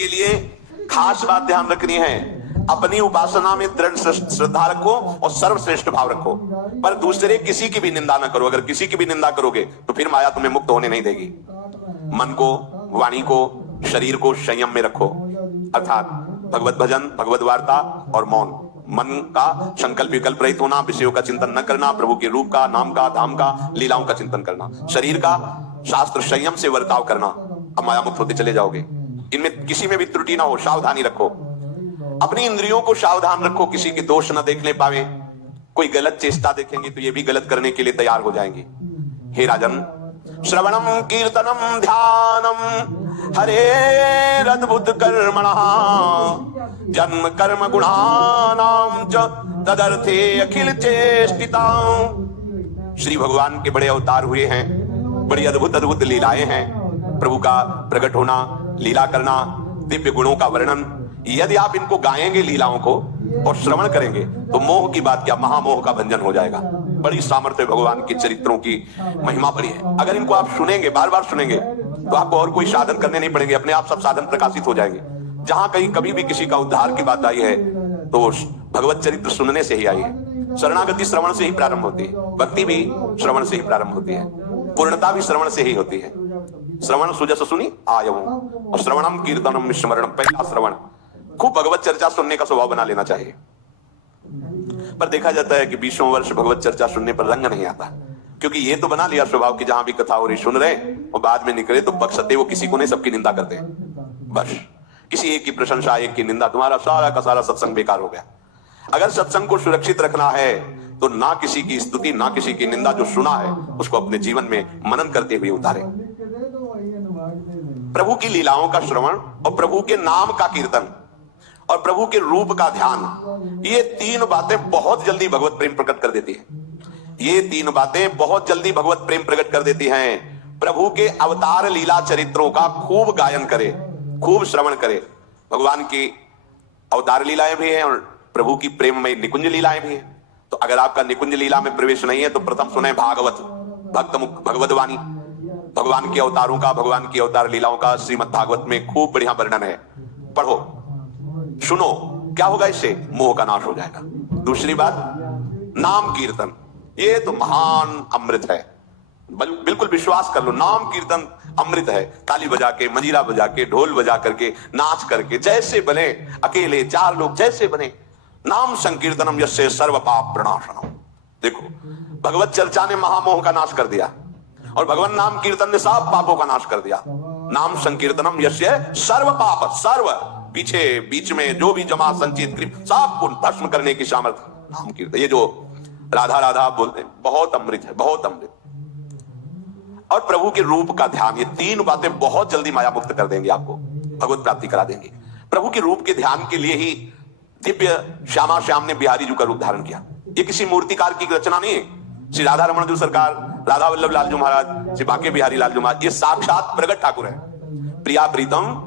के लिए खास बात ध्यान रखनी है, अपनी उपासना में दृढ़ श्रद्धा रखो और सर्वश्रेष्ठ भाव रखो, पर दूसरे किसी की भी निंदा न करो। अगर किसी की भी निंदा करोगे तो फिर माया तुम्हें मुक्त होने नहीं देगी। मन को, वाणी को, शरीर को संयम में रखो, अर्थात भगवत भजन, भगवत वार्ता और मौन। मन का संकल्प विकल्प रहित होना, विषयों का चिंतन न करना, प्रभु के रूप का, नाम का, धाम का, लीलाओं का चिंतन करना। शरीर का शास्त्र संयम से वर्ताव करना। अब माया मुक्त होते चले जाओगे। इनमें किसी में भी त्रुटि ना हो, सावधानी रखो। अपनी इंद्रियों को सावधान रखो, किसी के दोष न देखने पावे। कोई गलत चेष्टा देखेंगे तो ये भी गलत करने के लिए तैयार हो जाएंगे। हे राजन, श्रवणम कीर्तनम ध्यानम हरेरद्भुत कर्मणः जन्म कर्म गुणानां च तदर्थे अखिल चेष्टितां। श्री भगवान के बड़े अवतार हुए हैं, बड़ी अद्भुत अद्भुत लीलाएं हैं। प्रभु का प्रकट होना, लीला करना, दिव्य गुणों का वर्णन। यदि आप इनको गाएंगे, लीलाओं को, और श्रवण करेंगे तो मोह की बात क्या, महामोह का भंजन हो जाएगा। बड़ी सामर्थ्य भगवान के चरित्रों की महिमा बड़ी है। अगर इनको आप सुनेंगे, बार बार सुनेंगे, तो आपको और कोई साधन करने नहीं पड़ेंगे, अपने आप सब साधन प्रकाशित हो जाएंगे। जहां कहीं कभी भी किसी का उद्धार की बात आई है तो भगवत चरित्र सुनने से ही आई है। शरणागति श्रवण से ही प्रारंभ होती है, भक्ति भी श्रवण से ही प्रारंभ होती है, पूर्णता भी श्रवण से ही होती है। श्रवण सुजस सुनी आयऊ, और श्रवणम कीर्तनम स्मरणम, पहला श्रवण। खूब भगवत चर्चा सुनने का स्वभाव बना लेना चाहिए। पर देखा जाता है कि 20 वर्ष भगवत चर्चा सुनने पर रंग नहीं आता, क्योंकि ये तो बना लिया स्वभाव कि जहां भी कथा हो रही सुन रहे और बाद में निकले तो बख्शते वो किसी को नहीं, सबकी निंदा करते हैं। बस किसी एक की प्रशंसा, एक की निंदा, तुम्हारा सारा का सारा सत्संग बेकार हो गया। अगर सत्संग को सुरक्षित रखना है तो ना किसी की स्तुति, ना किसी की निंदा, जो सुना है उसको अपने जीवन में मनन करते हुए उतारे। प्रभु की लीलाओं का श्रवण और प्रभु के नाम का कीर्तन और प्रभु के रूप का ध्यान, ये तीन बातें बहुत जल्दी भगवत प्रेम प्रकट कर देती है। ये तीन बातें बहुत जल्दी भगवत प्रेम प्रकट कर देती हैं। प्रभु के अवतार लीला चरित्रों का खूब गायन करे, खूब श्रवण करे। भगवान की अवतार लीलाएं भी हैं और प्रभु की प्रेममय निकुंज लीलाएं भी हैं। तो अगर आपका निकुंज लीला में प्रवेश नहीं है तो प्रथम सुने भागवत, भगवत वाणी, भगवान के अवतारों का, भगवान की अवतार लीलाओं का श्रीमद् भागवत में खूब बढ़िया वर्णन है। पढ़ो, सुनो, क्या होगा इससे? मोह का नाश हो जाएगा। दूसरी बात, नाम कीर्तन, ये तो महान अमृत है। बिल्कुल विश्वास कर लो, नाम कीर्तन अमृत है। ताली बजा के, मंजीरा बजा के, ढोल बजा करके, नाच करके, जैसे बने, अकेले 4 लोग जैसे बने, नाम संकीर्तनम यस्य सर्व पाप प्रणाशनम। देखो, भगवत चर्चा ने महामोह का नाश कर दिया और भगवान नाम कीर्तन ने सब पापों का नाश कर दिया। नाम संकीर्तनम यस्य सर्व पाप, सर्व पीछे बीच में जो भी जमा संचित सबको भस्म करने की सामर्थ्य नाम कीर्तन। ये जो राधा राधा बोलते हैं, बहुत अमृत है, बहुत अमृत। और प्रभु के रूप का ध्यान, ये तीन बातें बहुत जल्दी माया मुक्त कर देंगे, आपको भगवत प्राप्ति करा देंगे। प्रभु के रूप के ध्यान के लिए ही दिव्य श्यामा श्याम ने बिहारी जी का रूप धारण किया। ये किसी मूर्तिकार की रचना नहीं है। श्री राधा रमण जी सरकार, राधा वल्लभ लाल जी महाराज, श्री बांके बिहारी लाल जी महाराज, ये साक्षात प्रगट ठाकुर है। प्रिया प्रीतम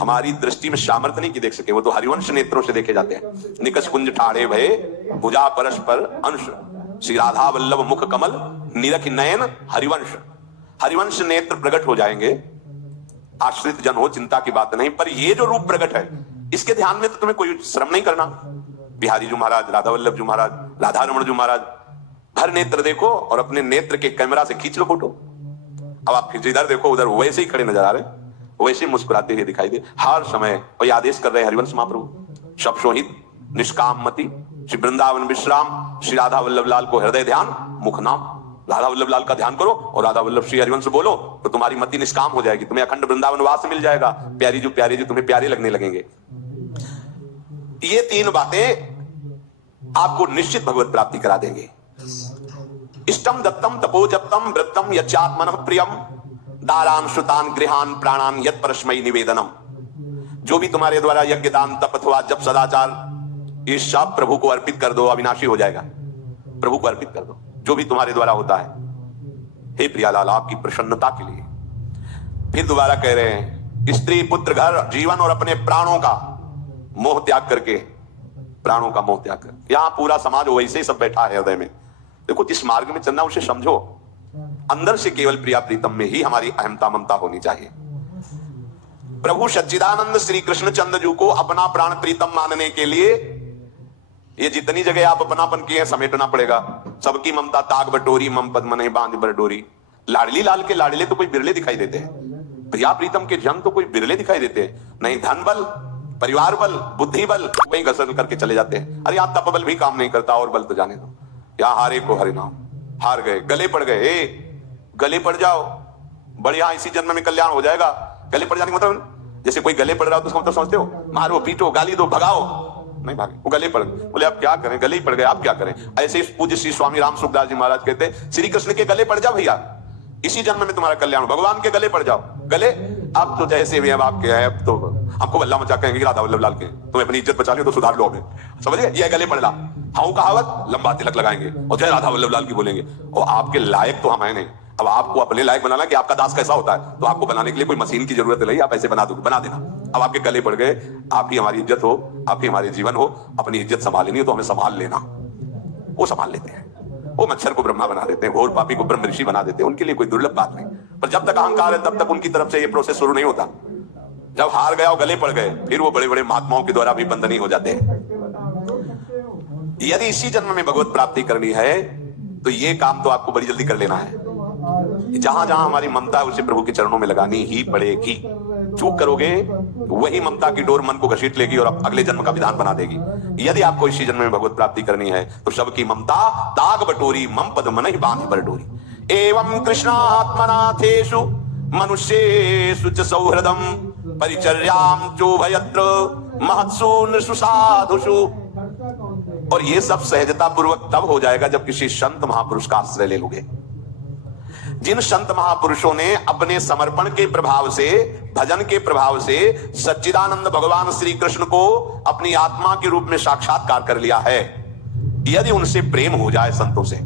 हमारी दृष्टि में सामर्थ्य नहीं कि देख सके, वो तो हरिवंश नेत्रों से देखे जाते हैं। निकष कुंज ठाड़े भये भुजा परस्पर अंश, श्री राधा वल्लभ मुख कमल निरख नयन हरिवंश। हरिवंश नेत्र प्रकट हो जाएंगे, आश्रित जन हो, चिंता की बात नहीं। पर ये जो रूप प्रकट है, इसके ध्यान में तो तुम्हें कोई श्रम नहीं करना। बिहारी जी महाराज, राधा वल्लभ जी महाराज, राधा रमण जी महाराज, हर नेत्र देखो और अपने नेत्र के कैमरा से खींच लो फोटो। अब आप फिर इधर देखो, उधर वैसे ही खड़े नजर आ रहे, वैसे मुस्कुराते हुए दिखाई दे हर समय। और ये आदेश कर रहे हरिवंश महाप्रभु, शब्दोहित निष्काम मति, श्री वृंदावन विश्राम, श्री राधा वल्लभ लाल को हृदय ध्यान, मुख नाम। राधा वल्लभ लाल का ध्यान करो और राधा वल्लभ श्री हरिवंश बोलो तो तुम्हारी मति निष्काम हो जाएगी, तुम्हें अखंड वृंदावन वास मिल जाएगा। प्यारी जी तुम्हें प्यारे लगने लगेंगे। ये तीन बातें आपको निश्चित भगवत प्राप्ति करा देंगे। इष्टम दत्तम तपोजप्तम वृत्तम यच्चात्मनः प्रियम दारान श्रुतान गृहान प्राणान यत् परस्मै निवेदनम। जो भी तुम्हारे द्वारा यज्ञ दान तप अथवा जप सदाचार, ये सब प्रभु को अर्पित कर दो, अविनाशी हो जाएगा। प्रभु को अर्पित कर दो जो भी तुम्हारे द्वारा होता है। हे प्रियालाल, आपकी प्रसन्नता के लिए फिर दोबारा कह रहे हैं, स्त्री पुत्र घर जीवन और अपने प्राणों का मोह त्याग करके, प्राणों का मोह त्याग कर। यहां पूरा समाज वैसे ही सब बैठा है हृदय में। देखो, जिस मार्ग में चलना उसे समझो। अंदर से केवल प्रिया प्रीतम में ही हमारी अहमता ममता होनी चाहिए। प्रभु सच्चिदानंद श्री कृष्ण चंद्र को अपना प्राण प्रीतम मानने के लिए ये जितनी जगह आप अपनापन किए समेटना पड़ेगा। सबकी ममता ताग बटोरी, मम पद्म नहीं बांध बरडोरी। लाडली लाल के लाडले तो कोई बिरले दिखाई देते हैं, प्रिया प्रीतम के जन तो कोई बिरले दिखाई देते हैं। नहीं धन बल, परिवार बल, बुद्धि बल वही घसर करके चले जाते हैं। अरे यहाँ तप बल भी काम नहीं करता, और बल तो जाने दो। यहाँ हारे को हरे नाम, हार गए, गले पड़ गए। गले पड़ जाओ, बढ़िया इसी जन्म में कल्याण हो जाएगा। गले पड़ जाने का मतलब, जैसे कोई गले पड़ रहा हो तो उसका मतलब समझते हो, मारो पीटो गाली दो भगाओ, नहीं भागे, वो गले पड़ गए। बोले आप क्या करें, गले ही पड़ गए, आप क्या करें। ऐसे ही पूज्य श्री स्वामी राम सुखदास जी महाराज कहते श्री कृष्ण के गले पड़ जाओ भैया, इसी जन्म में तुम्हारा कल्याण, भगवान के गले पड़ जाओ। गले अब तो जैसे भी अब आपके हैं, अब तो आपको बल्ला मचा कहेंगे राधा वल्लभ लाल के, तुम्हें अपनी इज्जत बचा लियो तो सुधार लो हमें, समझ गए। ये गले पड़ना, हाँ कहावत, लंबा तिलक लगाएंगे और जय राधा वल्लभ लाल की बोलेंगे। और आपके लायक तो हम है नहीं। अब आपको अपने लायक बनाना कि आपका दास कैसा होता है, तो आपको बनाने के लिए कोई मशीन की जरूरत नहीं, आप ऐसे बना दो, बना देना। अब आपके गले पड़ गए, आप ही हमारी इज्जत हो, आप ही हमारे जीवन हो, अपनी इज्जत संभालनी हो तो हमें संभाल लेना। वो संभाल लेते हैं, वो मच्छर को ब्रह्मा बना देते हैं, घोर पापी को ब्रह्म ऋषि बना देते हैं, उनके लिए कोई दुर्लभ बात नहीं। पर जब तक अहंकार है तब तक उनकी तरफ से ये प्रोसेस शुरू नहीं होता। जब हार गया और गले पड़ गए, फिर वो बड़े बड़े महात्माओं के द्वारा भी बंधनी हो जाते हैं। यदि इसी जन्म में भगवत प्राप्ति करनी है तो ये काम तो आपको बड़ी जल्दी कर लेना है। जहां जहां हमारी ममता है उसे प्रभु के चरणों में लगानी ही पड़ेगी। चूक करोगे वही ममता की डोर मन को घसीट लेगी और अगले जन्म का विधान बना देगी। यदि आपको इसी जन्म में भगवत प्राप्ति करनी है तो सबकी ममता ताग बटोरी, मम पद मन ही बांध बरडोरी। एवं कृष्णात्मनाथेषु मनुष्येषु च सौहृदम परिचर्याम चोभयत्र महत्सु नृषु साधुषु। और ये सब सहजता पूर्वक तब हो जाएगा जब किसी संत महापुरुष का आश्रय ले लोगे। जिन संत महापुरुषों ने अपने समर्पण के प्रभाव से, भजन के प्रभाव से सच्चिदानंद भगवान श्री कृष्ण को अपनी आत्मा के रूप में साक्षात्कार कर लिया है, यदि उनसे प्रेम हो जाए, संतों से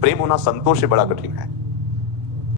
प्रेम होना संतों से बड़ा कठिन है।